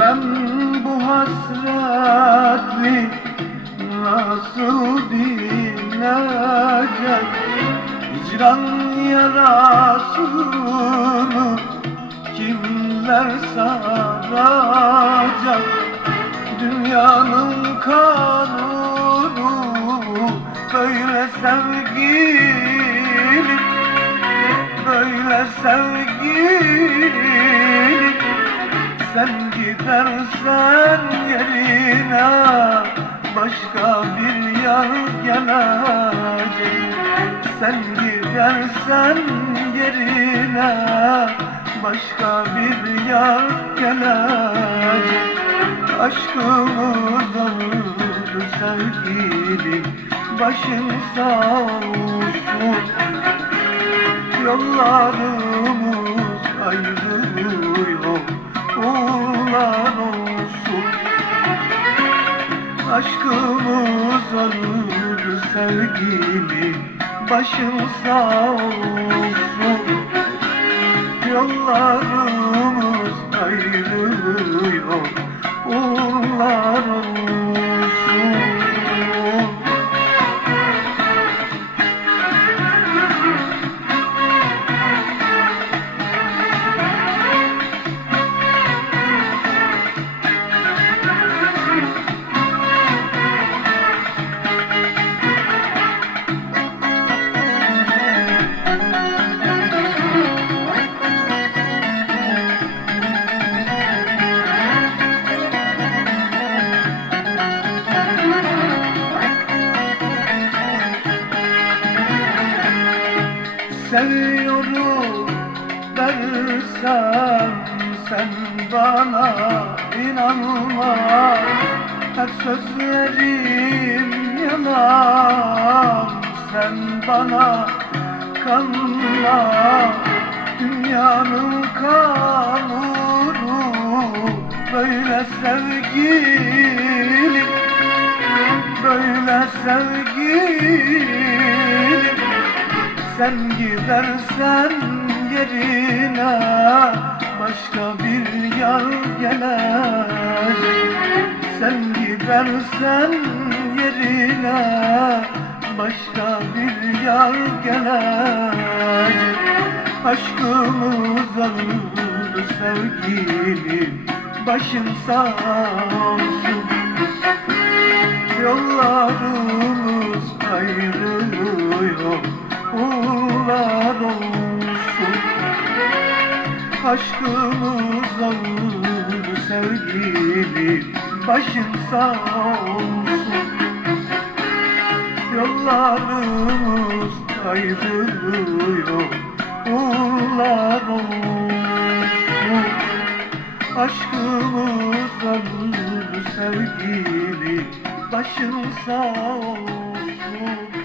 Bilmem bu hasretli nasıl dinecek Hicran yarasını kimler saracak? Dünyanın kanunu böyle sevgi gidersen yerine başka bir yar gelecek. Sen gidersen yerine başka bir yar gelecek. Aşkımız oldu sevgilim Başın sağ olsun. Yollarımız ayrılıyor. Uğurlar oldu sevgilim Başın sağ olsun. Yollarımız ayrılıyor Seviyorum. Dersem sen bana inanma. Hep sözlerim yalan. Sen bana kanma. Dünyanın kanunu. Böyle sevgilim Böyle sevgilim sen gidersen yerine başka bir yar gelecek Sen gidersen yerine başka bir yar gelecek Aşkımız oldu sevgilim başın sağ olsun. Yollarımız Aşkımız oldu sevgilim Başın sağ olsun. Yollarımız ayrılıyor Uğurlar olsun. Aşkımız oldu sevgilim Başın sağ olsun